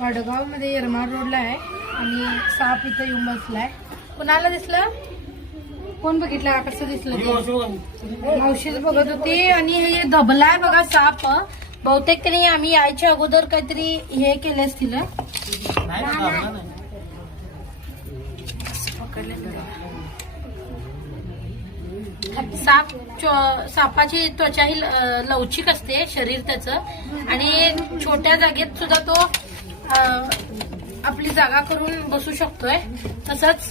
वडगावमध्ये रोडला आहे आणि साप इथं येऊन आहे कुणाला दिसलं? कोण बघितलं? का कसं दिसलं ते. मावशीच बघत होती आणि हे दबलाय बघा साप. बहुतेक त्यांनी आम्ही यायच्या अगोदर काहीतरी हे केले असतील. साप सापाची त्वचा ही ल- लवचिक असते शरीर त्याचं. आणि छोट्या जागेत सुद्धा तो आपली जागा करून बसू शकतोय. तसंच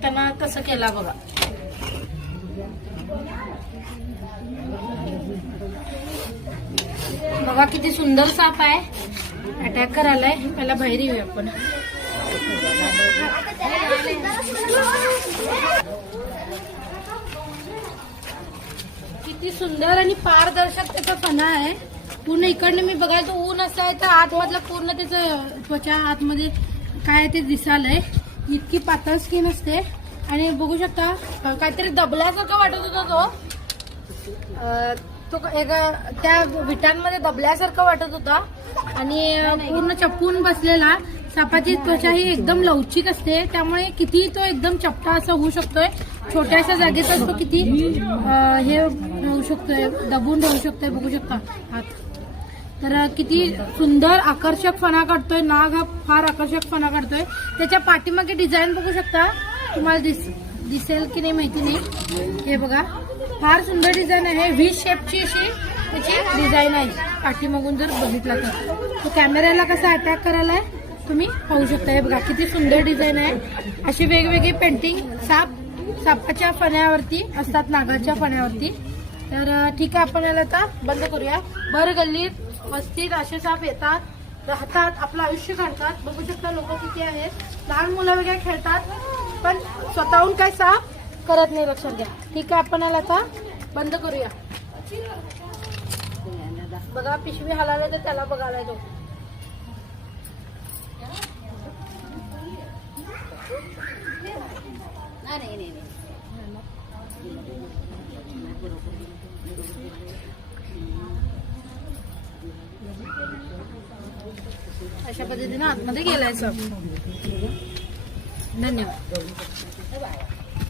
त्यांना तसं केला बघा. बघा किती सुंदर साप आहे. अटॅक करायलाय. पहिला बाहेर येऊया आपण. किती सुंदर आणि पारदर्शक त्याचा फणा आहे. पूर्ण इकडनं मी बघायला तर ऊन असं आहे तर आतमधलं पूर्ण त्याचं त्वचा आतमध्ये काय आहे ते दिसालय. इतकी पातळ स्किन असते. आणि बघू शकता काहीतरी दबल्यासारखं वाटत होता तो. तो एका त्या विटांमध्ये दबल्यासारखं वाटत होता. आणि पूर्ण चपून बसलेला. सापाची त्वचा ही एकदम लवचिक असते. त्यामुळे किती तो एकदम चपटा असा होऊ शकतोय. छोट्याशा जागेतच तो किती हे राहू शकतोय दबून राहू शकतोय बघू शकता. हात तर किती सुंदर आकर्षक फणा काढतोय नाग हा फार आकर्षक फणा काढतोय. त्याच्या पाठीमागे डिझाईन बघू शकता? तुम्हाला दिस दिसेल की नाही माहिती नाही. हे बघा. फार सुंदर डिझाईन आहे. व्ही शेपची अशी त्याची डिझाईन आहे. पाठीमागून जर बघितला तर. तो कॅमेऱ्याला कसा अटॅक करायला आहे तुम्ही पाहू शकता. हे बघा किती सुंदर डिझाईन आहे. अशी वेगवेगळी पेंटिंग साप सापाच्या फण्यावरती असतात नागाच्या फण्यावरती. तर ठीक आहे आपण याला आता बंद करूया. बर गल्लीत वस्तीत असे साप येतात राहतात आपलं आयुष्य काढतात बघू शकता लोक किती आहेत. लहान मुलं वगैरे खेळतात पण स्वतःहून काय साप करत नाही लक्षात घ्या. ठीक आहे आपण याला आता. बंद करूया. बघा पिशवी हलायला तर त्याला बघायला जाऊ. नाही नाही. अशा पद्धतीनं आतमध्ये गेलाय सर धन्यवाद.